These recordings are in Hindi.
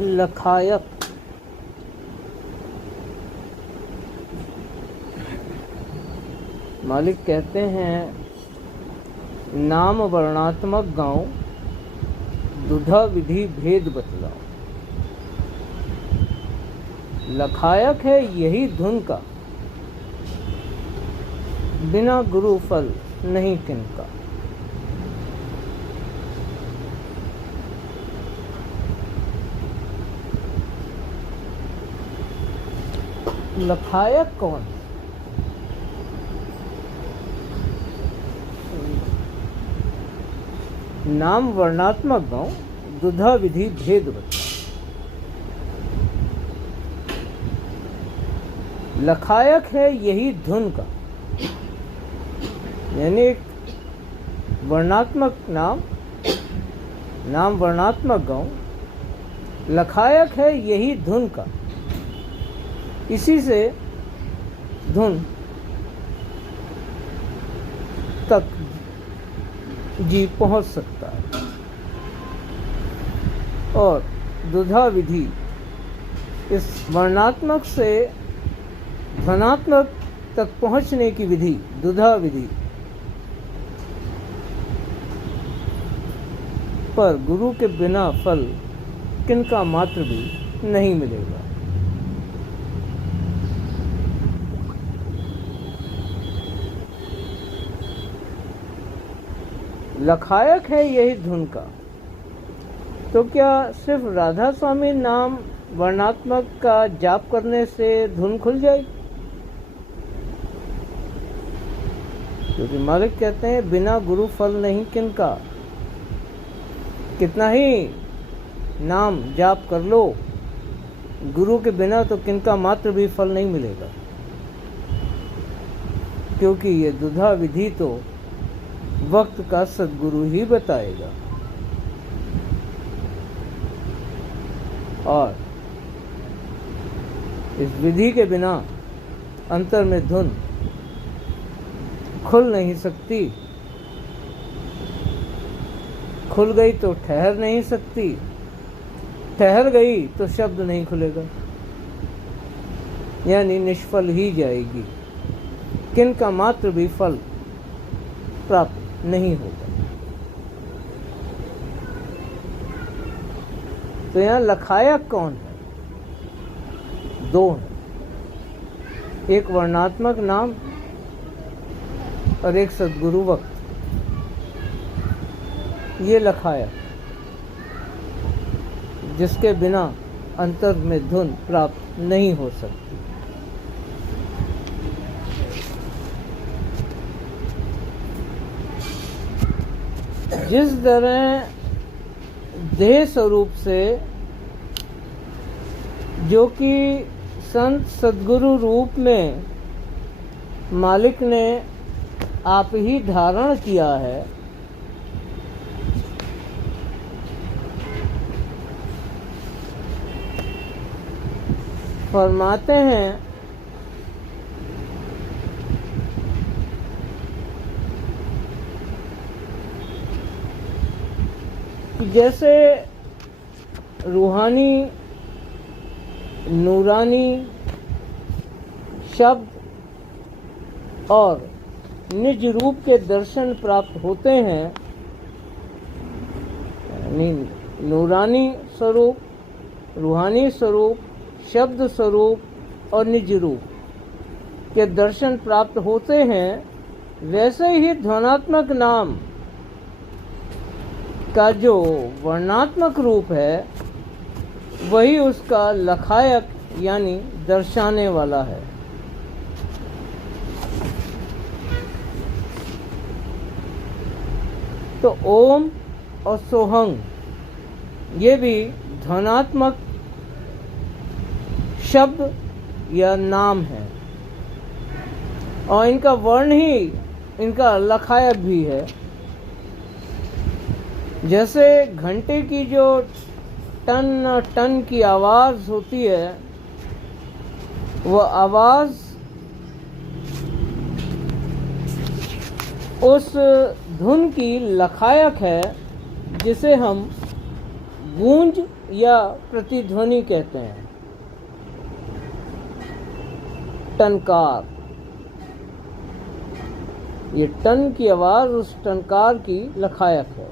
लखायक मालिक कहते हैं, नाम वर्णात्मक गाँव दुधा विधि भेद बतलाओ। लखायक है यही धुन का, बिना गुरु फल नहीं किनका। लखायक कौन? नाम वर्णात्मक गाँव दुधा विधि भेद बता। लखायक है यही धुन का, यानी एक वर्णात्मक नाम वर्णात्मक गाँव, लखायक है यही धुन का। इसी से धुन तक जी पहुंच सकता है। और दुधा विधि इस वर्णात्मक से ध्वनात्मक तक पहुंचने की विधि, दुधा विधि पर गुरु के बिना फल किनका मात्र भी नहीं मिलेगा। लखायक है यही धुन का, तो क्या सिर्फ राधा स्वामी नाम वर्णात्मक का जाप करने से धुन खुल जाएगी? क्योंकि मालिक कहते हैं, बिना गुरु फल नहीं किनका। कितना ही नाम जाप कर लो, गुरु के बिना तो किनका मात्र भी फल नहीं मिलेगा। क्योंकि ये दुधा विधि तो वक्त का सद्गुरु ही बताएगा। और इस विधि के बिना अंतर में धुन खुल नहीं सकती। खुल गई तो ठहर नहीं सकती, ठहर गई तो शब्द नहीं खुलेगा, यानी निष्फल ही जाएगी। किनका मात्र भी फल प्राप्त नहीं होगा। तो यहाँ लखायक कौन है? दो हैं, एक वर्णात्मक नाम और एक सद्गुरु वक्त। ये लखायक, जिसके बिना अंतर में धुन प्राप्त नहीं हो सकती। जिस तरह देह स्वरूप से, जो कि संत सद्गुरु रूप में मालिक ने आप ही धारण किया है, फरमाते हैं कि जैसे रूहानी नूरानी शब्द और निज रूप के दर्शन प्राप्त होते हैं, यानी नूरानी स्वरूप, रूहानी स्वरूप, शब्द स्वरूप और निज रूप के दर्शन प्राप्त होते हैं, वैसे ही ध्वनात्मक नाम का जो वर्णात्मक रूप है, वही उसका लखायक यानी दर्शाने वाला है। तो ओम और सोहंग ये भी ध्वनात्मक शब्द या नाम है, और इनका वर्ण ही इनका लखायक भी है। जैसे घंटे की जो टन टन की आवाज़ होती है, वो आवाज़ उस धुन की लखायक है, जिसे हम गूंज या प्रतिध्वनि कहते हैं। टनकार, ये टन की आवाज उस टनकार की लखायक है।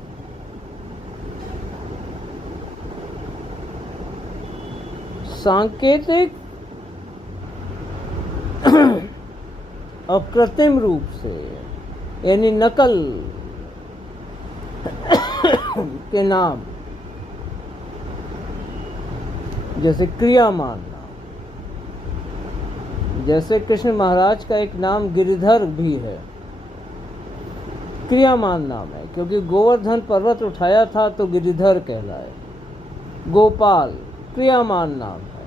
सांकेतिक और कृत्रिम रूप से यानी नकल के नाम, जैसे क्रियामान नाम, जैसे कृष्ण महाराज का एक नाम गिरिधर भी है, क्रियामान नाम है, क्योंकि गोवर्धन पर्वत उठाया था तो गिरिधर कहलाए। गोपाल क्रियामान नाम है,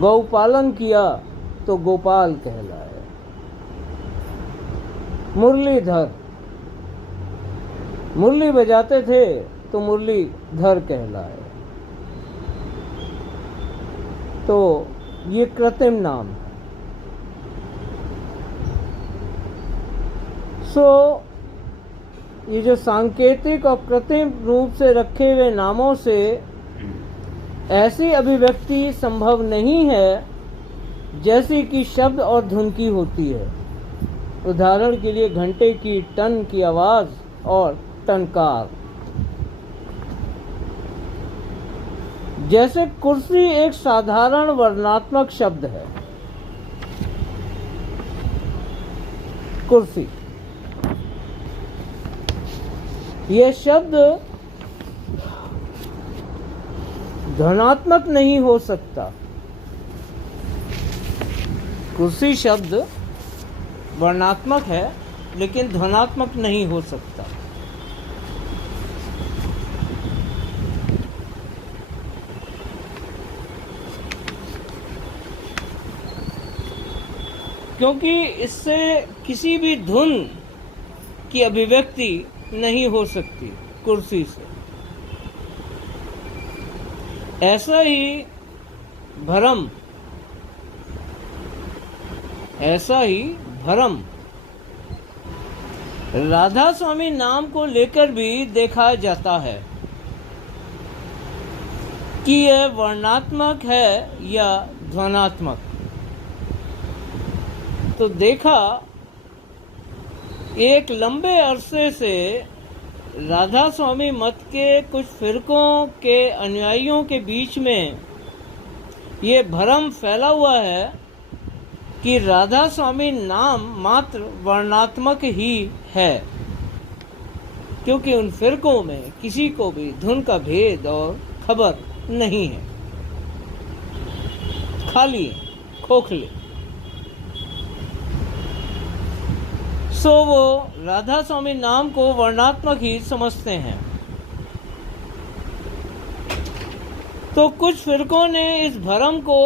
गौपालन किया तो गोपाल कहलाए। मुरलीधर, मुरली बजाते थे तो मुरलीधर कहलाए। तो ये कृत्रिम नाम है। ये जो सांकेतिक और कृत्रिम रूप से रखे हुए नामों से ऐसी अभिव्यक्ति संभव नहीं है जैसी कि शब्द और धुन की होती है। उदाहरण के लिए घंटे की टन की आवाज और टनकार। जैसे कुर्सी एक साधारण वर्णात्मक शब्द है। कुर्सी, यह शब्द ध्वनात्मक नहीं हो सकता। कुर्सी शब्द वर्णात्मक है लेकिन ध्वनात्मक नहीं हो सकता। क्योंकि इससे किसी भी धुन की अभिव्यक्ति नहीं हो सकती कुर्सी से। ऐसा ही भरम, राधा स्वामी नाम को लेकर भी देखा जाता है कि यह वर्णात्मक है या ध्वनात्मक। तो देखा, एक लंबे अरसे से राधा स्वामी मत के कुछ फिरकों के अनुयायियों के बीच में ये भ्रम फैला हुआ है कि राधा स्वामी नाम मात्र वर्णात्मक ही है, क्योंकि उन फिरकों में किसी को भी धुन का भेद और खबर नहीं है, खाली खोखले। वो राधा स्वामी नाम को वर्णात्मक ही समझते हैं। तो कुछ फिरकों ने इस भ्रम को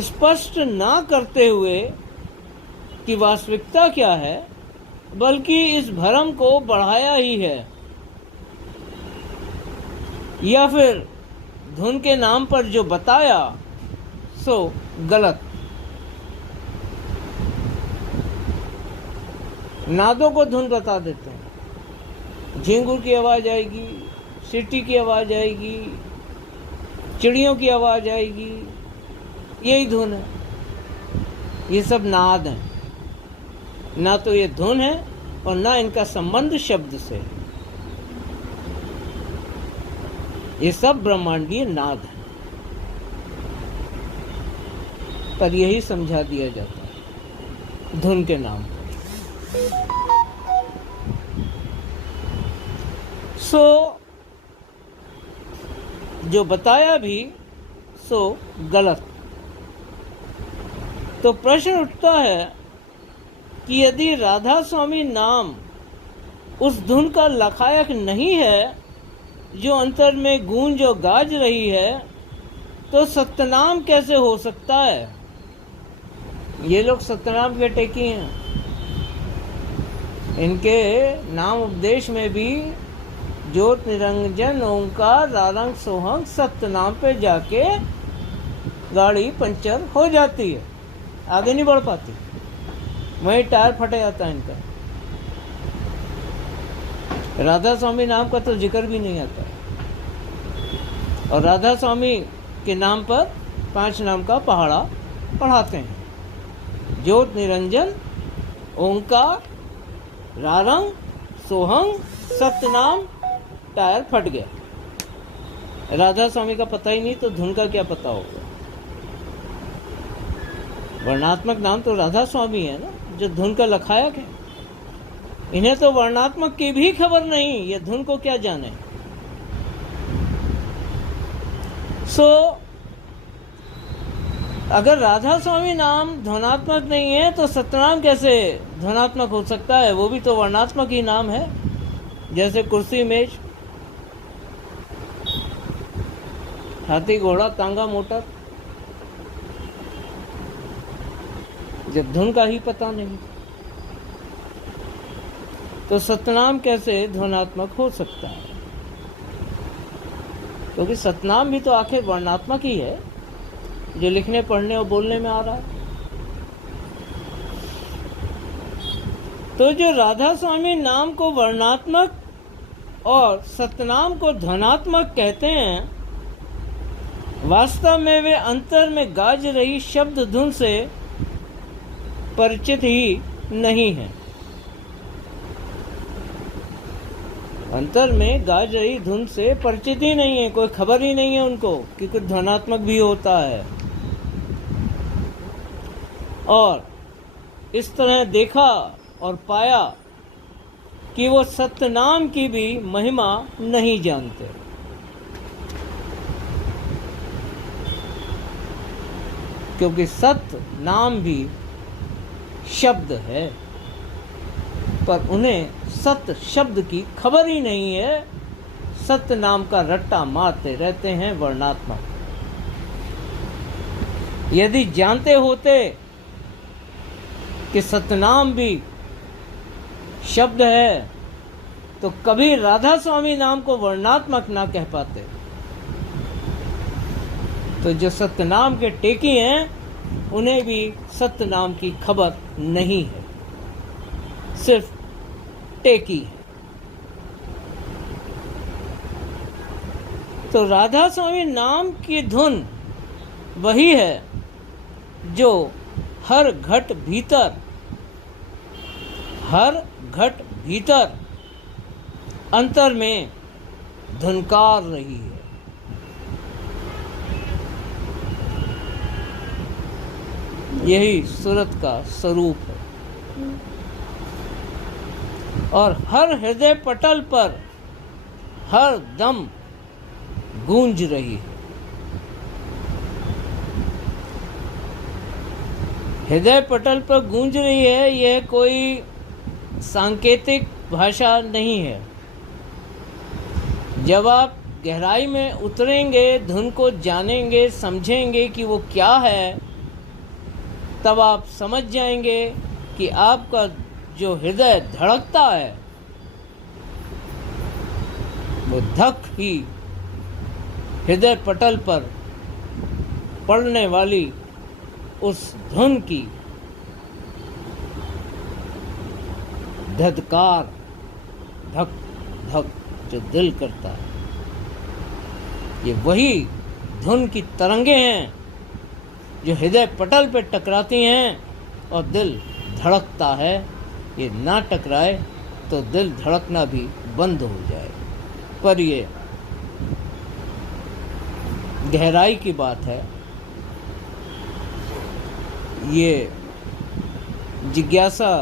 स्पष्ट ना करते हुए कि वास्तविकता क्या है, बल्कि इस भ्रम को बढ़ाया ही है, या फिर धुन के नाम पर जो बताया सो गलत। नादों को धुन बता देते हैं। झिंगुर की आवाज आएगी, सीटी की आवाज आएगी, चिड़ियों की आवाज आएगी, यही धुन है। ये सब नाद हैं, ना तो ये धुन है और ना इनका संबंध शब्द से। ये सब ब्रह्मांडीय नाद है। पर यही समझा दिया जाता है धुन के नाम पर। जो बताया भी सो गलत। तो प्रश्न उठता है कि यदि राधा स्वामी नाम उस धुन का लखायक नहीं है जो अंतर में गूंज और गाज रही है, तो सत्यनाम कैसे हो सकता है? ये लोग सत्यनाम के टेकी हैं। इनके नाम उपदेश में भी ज्योत निरंजन ओंकार रारंग सोहंग सत्यनाम पे जाके गाड़ी पंचर हो जाती है, आगे नहीं बढ़ पाती, वहीं टायर फट जाता है इनका। राधा स्वामी नाम का तो जिक्र भी नहीं आता, और राधा स्वामी के नाम पर 5 नाम का पहाड़ा पढ़ाते हैं। ज्योत निरंजन, ओंकार, रारंग, सोहंग, सतनाम, टायर फट गया। राधा स्वामी का पता ही नहीं तो धुन का क्या पता होगा। वर्णात्मक नाम तो राधा स्वामी है ना, जो धुन का लखायक है। इन्हें तो वर्णात्मक की भी खबर नहीं, ये धुन को क्या जाने। अगर राधा स्वामी नाम ध्वनात्मक नहीं है तो सतनाम कैसे ध्वनात्मक हो सकता है? वो भी तो वर्णात्मक ही नाम है, जैसे कुर्सी, मेज, हाथी, घोड़ा, तांगा, मोटर। जब धुन का ही पता नहीं तो सतनाम कैसे ध्वनात्मक हो सकता है? क्योंकि सतनाम भी तो आखिर वर्णात्मक ही है, जो लिखने, पढ़ने और बोलने में आ रहा है। तो जो राधा स्वामी नाम को वर्णात्मक और सतनाम को ध्वनात्मक कहते हैं, वास्तव में वे अंतर में गाज रही शब्द धुन से परिचित ही नहीं है। अंतर में गाज रही धुन से परिचित ही नहीं है, कोई खबर ही नहीं है उनको कि कुछ ध्वनात्मक भी होता है। और इस तरह देखा और पाया कि वो सतनाम की भी महिमा नहीं जानते। क्योंकि सत नाम भी शब्द है, पर उन्हें सत शब्द की खबर ही नहीं है। सत नाम का रट्टा मारते रहते हैं वर्णात्मक। यदि जानते होते कि सतनाम भी शब्द है तो कभी राधा स्वामी नाम को वर्णात्मक ना कह पाते। तो जो सतनाम के टेकी हैं उन्हें भी सतनाम की खबर नहीं है, सिर्फ टेकी है। तो राधा स्वामी नाम की धुन वही है जो हर घट भीतर अंतर में धुनकार रही है। यही सूरत का स्वरूप है और हर हृदय पटल पर हर दम गूंज रही है। हृदय पटल पर गूंज रही है, यह कोई सांकेतिक भाषा नहीं है। जब आप गहराई में उतरेंगे, धुन को जानेंगे, समझेंगे कि वो क्या है, तब आप समझ जाएंगे कि आपका जो हृदय धड़कता है वो धक ही हृदय पटल पर पड़ने वाली उस धुन की धधकार, धक धक जो दिल करता है, ये वही धुन की तरंगे हैं जो हृदय पटल पे टकराती हैं और दिल धड़कता है। ये ना टकराए तो दिल धड़कना भी बंद हो जाए। पर ये गहराई की बात है, ये जिज्ञासा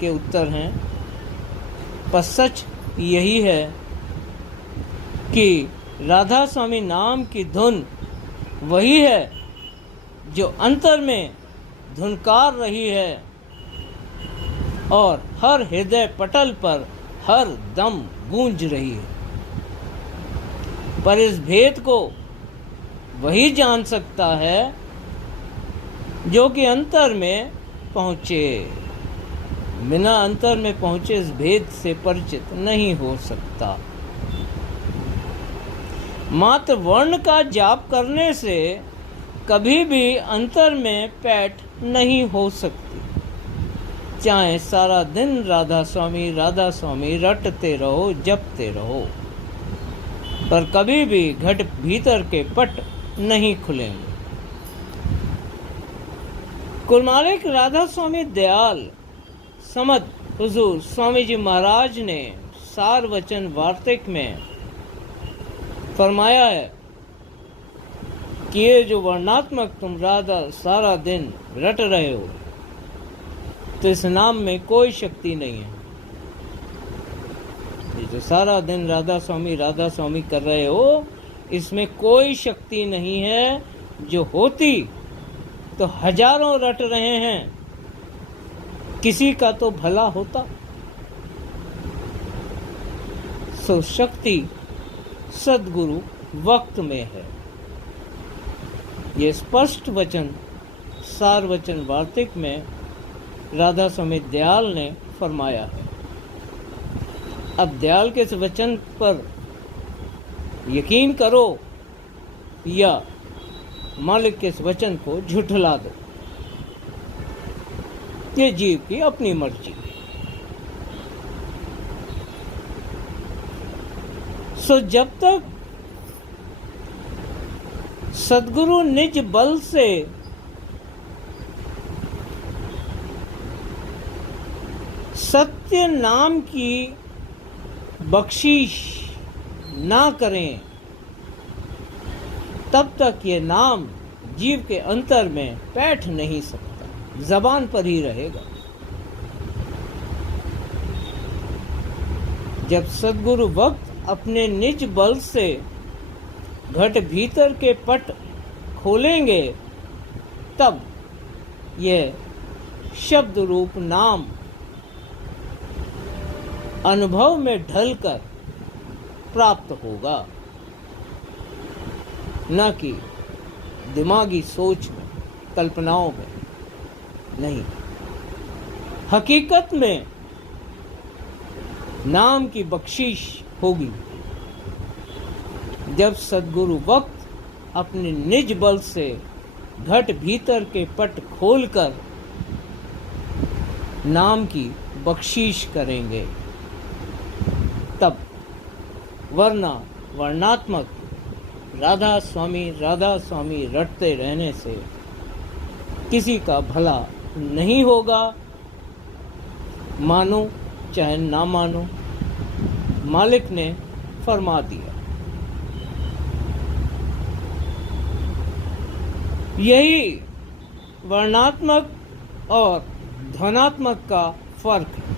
के उत्तर हैं। पर सच यही है कि राधा स्वामी नाम की धुन वही है जो अंतर में धुनकार रही है और हर हृदय पटल पर हर दम गूंज रही है। पर इस भेद को वही जान सकता है जो कि अंतर में पहुँचे। बिना अंतर में पहुँचे इस भेद से परिचित नहीं हो सकता। मात्र वर्ण का जाप करने से कभी भी अंतर में पैठ नहीं हो सकती। चाहे सारा दिन राधा स्वामी रटते रहो, जपते रहो, पर कभी भी घट भीतर के पट नहीं खुलेंगे। कुल मालिक राधा स्वामी दयाल समद हुजूर स्वामी जी महाराज ने सार वचन वार्तिक में फरमाया है कि ये जो वर्णात्मक तुम राधा सारा दिन रट रहे हो, तो इस नाम में कोई शक्ति नहीं है। ये जो सारा दिन राधा स्वामी कर रहे हो, इसमें कोई शक्ति नहीं है। जो होती तो हजारों रट रहे हैं, किसी का तो भला होता। सो शक्ति सद्गुरु वक्त में है। ये स्पष्ट वचन सार वचन वार्तिक में राधा स्वामी दयाल ने फरमाया है। अब दयाल के इस वचन पर यकीन करो या मालिक के इस वचन को झुठला दो, ये जीव की अपनी मर्जी। सो जब तक सद्गुरु निज बल से सत्य नाम की बख्शीश ना करें, तब तक ये नाम जीव के अंतर में बैठ नहीं सकता, जबान पर ही रहेगा। जब सद्गुरु वक्त अपने निज बल से घट भीतर के पट खोलेंगे, तब यह शब्द रूप नाम अनुभव में ढलकर प्राप्त होगा, न कि दिमागी सोच में, कल्पनाओं में नहीं। हकीकत में नाम की बख्शीश होगी जब सद्गुरु वक्त अपने निज बल से घट भीतर के पट खोलकर नाम की बख्शीश करेंगे, तब वरना वर्णात्मक राधा स्वामी रटते रहने से किसी का भला नहीं होगा। मानो चाहे ना मानो, मालिक ने फरमा दिया। यही वर्णात्मक और ध्वनात्मक का फर्क है।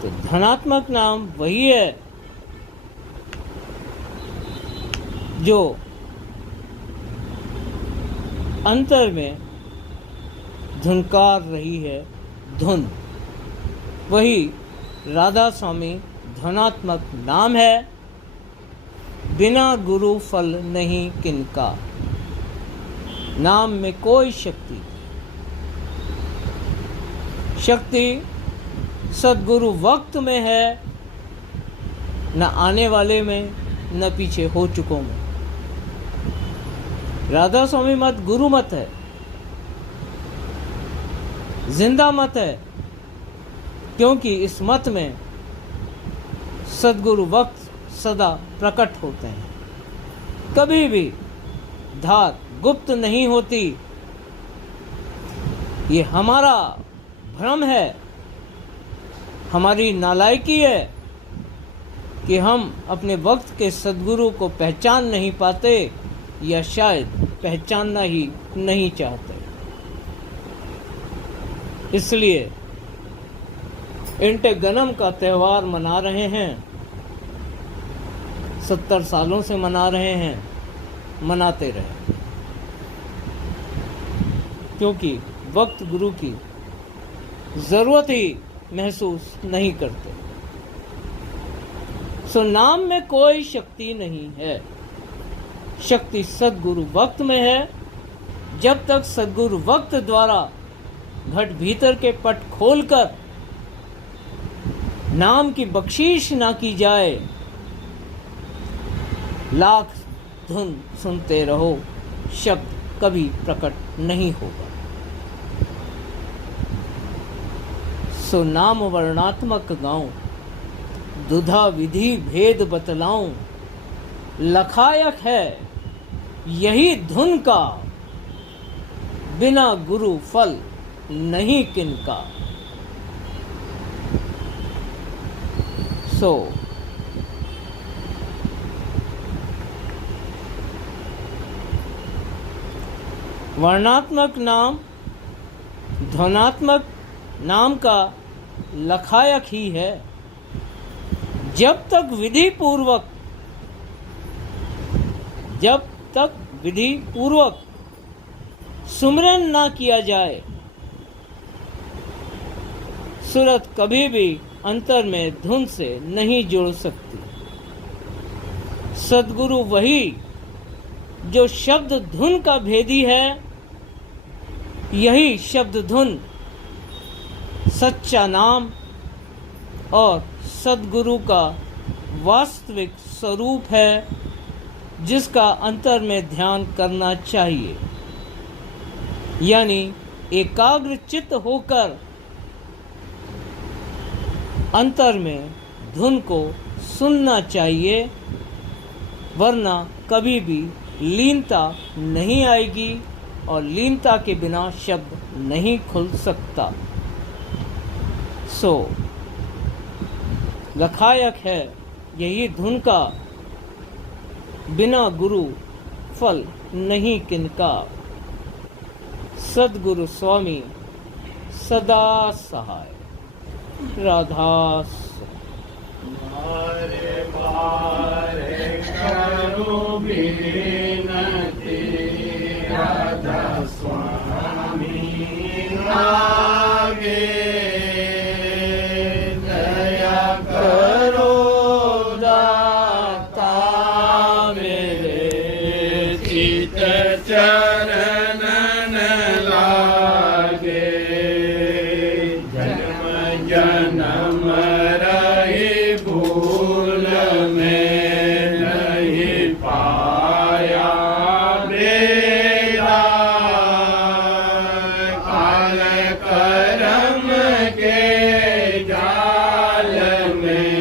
तो धनात्मक नाम वही है जो अंतर में धुनकार रही है धुन, वही राधा स्वामी धनात्मक नाम है। बिना गुरु फल नहीं किनका, नाम में कोई शक्ति सद्गुरु वक्त में है, न आने वाले में, न पीछे हो चुकों में। राधा स्वामी मत गुरु मत है, जिंदा मत है, क्योंकि इस मत में सद्गुरु वक्त सदा प्रकट होते हैं, कभी भी धार गुप्त नहीं होती। ये हमारा भ्रम है, हमारी नालायकी है कि हम अपने वक्त के सद्गुरु को पहचान नहीं पाते, या शायद पहचानना ही नहीं चाहते। इसलिए इंटे गनम का त्यौहार मना रहे हैं, 70 सालों से मना रहे हैं, मनाते रहे, क्योंकि वक्त गुरु की जरूरत ही महसूस नहीं करते। सो नाम में कोई शक्ति नहीं है, शक्ति सद्गुरु वक्त में है। जब तक सद्गुरु वक्त द्वारा घट भीतर के पट खोलकर नाम की बख्शीश ना की जाए, लाख धुन सुनते रहो, शब्द कभी प्रकट नहीं होगा। सो नाम वर्णात्मक गाऊं, दुधा विधि भेद बतलाऊं, लखायक है यही धुन का, बिना गुरु फल नहीं किनका। सो वर्णात्मक नाम ध्वनात्मक नाम का लखायक ही है। जब तक विधि पूर्वक सुमिरन ना किया जाए, सूरत कभी भी अंतर में धुन से नहीं जुड़ सकती। सद्गुरु वही जो शब्द धुन का भेदी है, यही शब्द धुन सच्चा नाम और सद्गुरु का वास्तविक स्वरूप है, जिसका अंतर में ध्यान करना चाहिए। यानी एकाग्र चित्त होकर अंतर में धुन को सुनना चाहिए, वरना कभी भी लीनता नहीं आएगी और लीनता के बिना शब्द नहीं खुल सकता। सो लखायक है यही धुन का, बिना गुरु फल नहीं किनका। सद्गुरु स्वामी सदा सहाय। राधा बारे बारे करो विनती, राधा स्वामी आगे दया करो दाता मेरे, चित चरणन लागे। जन्म जन्म रही भूल में नहीं पाया बेड़ा, काल करम के जाल में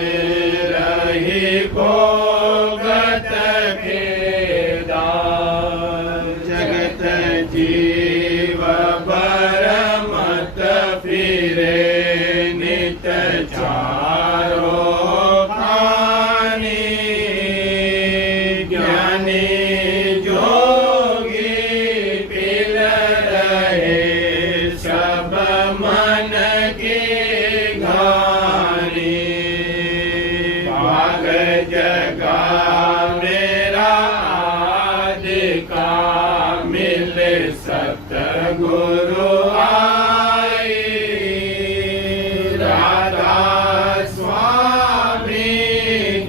रही भोगत खेदा। जगत जीव बर मत फिरे, नित चारो खानी। ज्ञानी जोगी पिल रहे, सब मन की घानी। भाग जगा मेरा आदि का, मिले सतगुरु आई। राधा स्वामी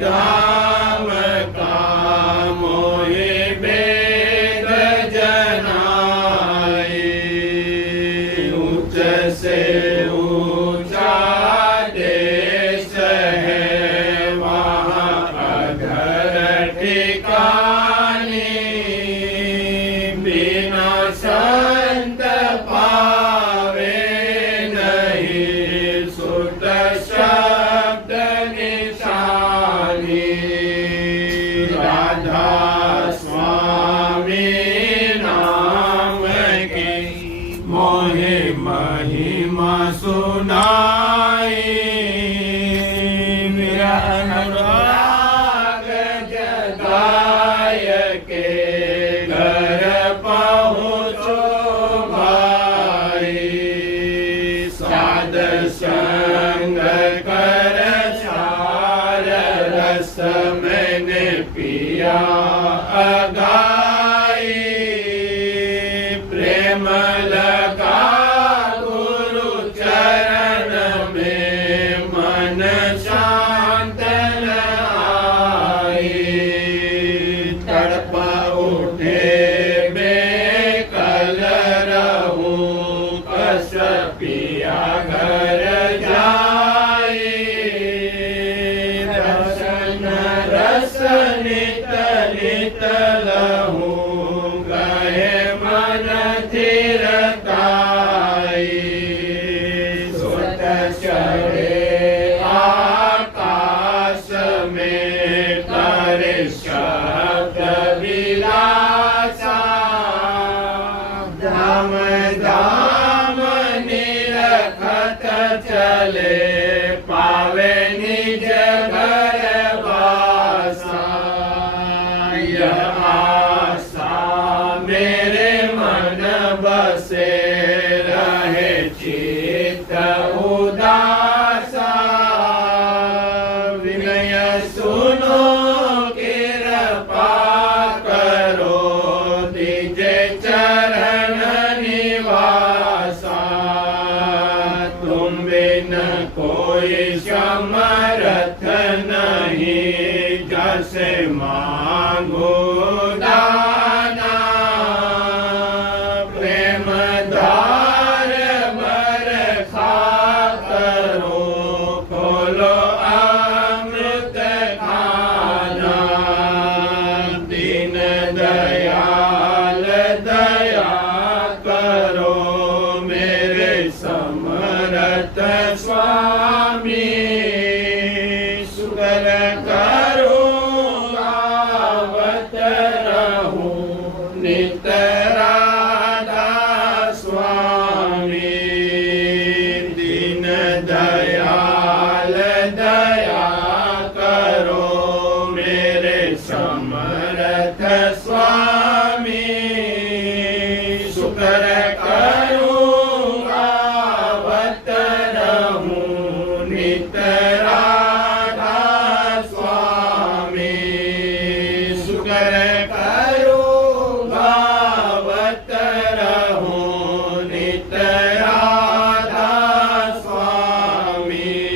धाम का, मोहि वेद जनाई। ऊंच से ऊंचा देश है, वहाँ अधर ठिकानी। बिना संत पावे नहीं, सुत शब्द निशानी। राधा स्वामी नाम की, मोहि महिमा सुनाई। मेरा अनुराग जगाय के घर पहुँचो भाई। साध संग कर सार रस मैंने पिया अगाई। प्रेम लगा गुरु चरण में, मन शांत न आई। तड़प उठे बेकल रहूं, कस पिया घर जाई। दर्शन रस नित चले पावे निज घर वासा। यह आशा मेरे मन बसे रहे चित्त उदासा। विनय सुनो कृपा करो दीजे चरण निवासा। तुम बिन कोई समर्थ नहीं जैसे मांगो दाना। प्रेम धार बरखा करो खोलो अमृत खाना। दीन दयाल दया करो मेरे समर्थ स्वामी। सुकर करो गावत रहूं नित राधा स्वामी। दीन दयाल दया करो मेरे समर्थ स्वामी। शुक्र करूं गावत रहूं नित राधा स्वामी। शुक्र करूं गावत रहूं नित राधा स्वामी।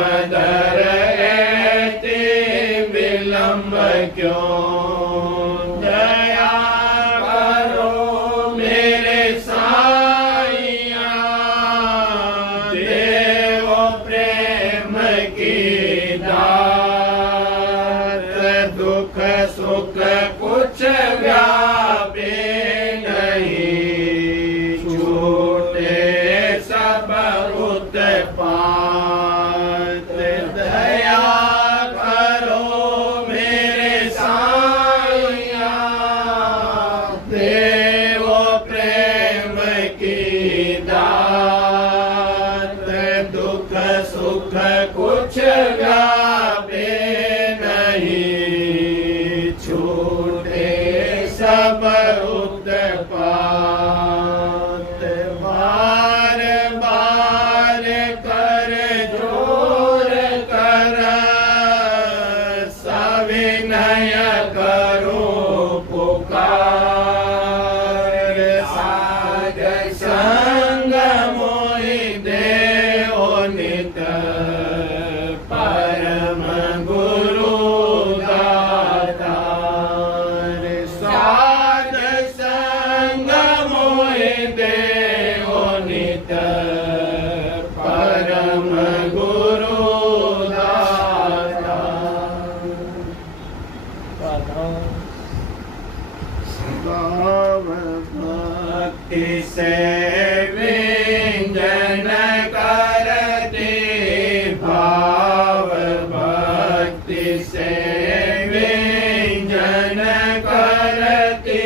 दामोदर ऐते विलंब क्यों, दया करो मेरे साईया, देवो प्रेम की दात, दुख सुख कुछ व्यापे नहीं, छूटे सब उत्पात, दया करो मेरे साईया, देवो प्रेम की दात, दुख सुख कुछ व्यापे नहीं, छूटे सब उत्पात, बार बार कर जोर कर, सविनय करो पुकार, साध संग मोहि देओ नित, परम गुरु दातार, साध संग मोहि देओ नित, परम गुरु दातार, भाव भक्ति से व्यंजन करते, भाव भक्ति से व्यंजन करते,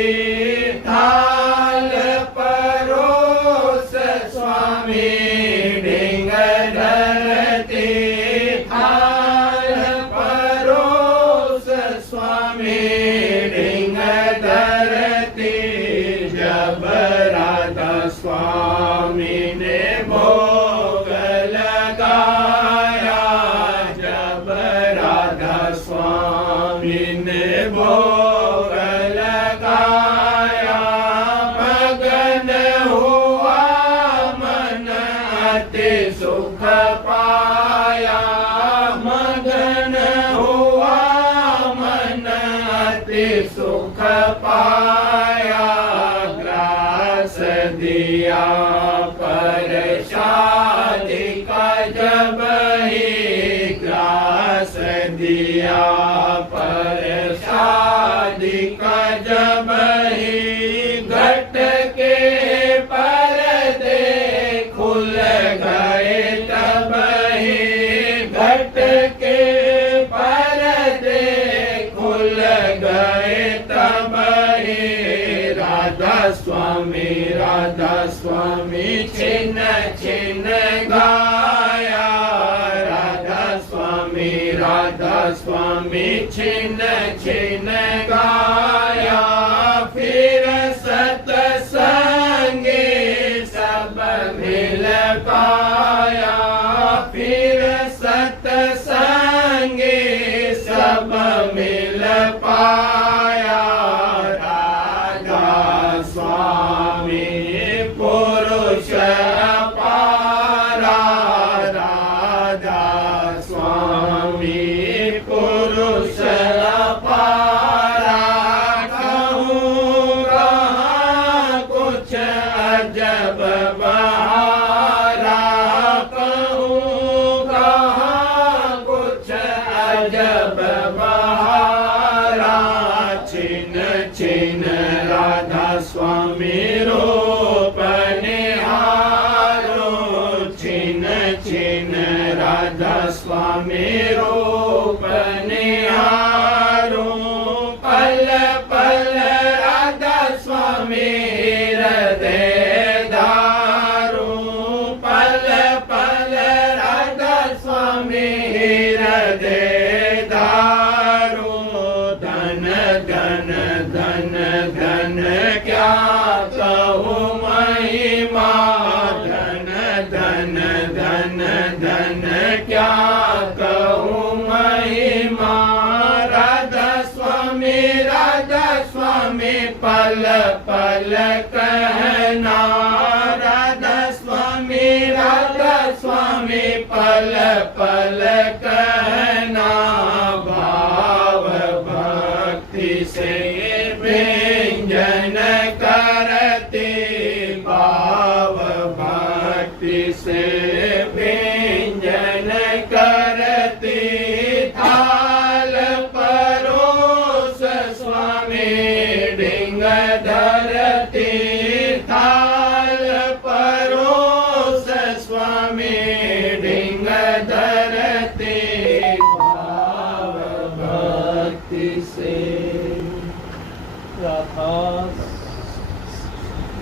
थाल परोस स्वामी डिंग धरते, थाल परोस स्वामी डिंग धरते, जब राधा स्वामी ने भोग लगाया, जब राधा स्वामी ने भोग लगाया, मगन हुआ मन अति सुख पाया, मगन हुआ मन अति सुख पाया, ग्रास दिया परसादी का जब ही, ग्रास दिया परसादी का जब ही, घट के पर्दे खुल गए तब ही, घट के पर्दे खुल गए तब ही, राधा स्वामी छिन छिन गाया, राधा स्वामी छिन छिन गाया, फिर सतसंगे सब मिल पाया, फिर सतसंगे सब मिल पाया, राधा स्वामी पुरुष अपारा, राधा स्वामी पुरुष अपारा, कहूँ कहाँ कुछ अजब बहारा, कहूँ कहाँ कुछ अजब बहारा, छिन छिन राधा स्वामी रूप निहारो, छिन छिन राधा स्वामी रूप निहारो, पल पल राधा स्वामी हृदय धारो, पल पल राधा स्वामी हृदय धारो, धन धन धन धन क्या कहूँ महिमा, धन धन धन धन क्या कहूँ महिमा, राधा स्वामी पल पल कहना, राधा स्वामी स्वामी पल पल कहना भाव भक्ति से व्यंजन करते भाव भक्ति से व्यंजन करते थाल परोस स्वामी डिंग धरते थाल परोस स्वामी डिंग धरते भाव भक्ति से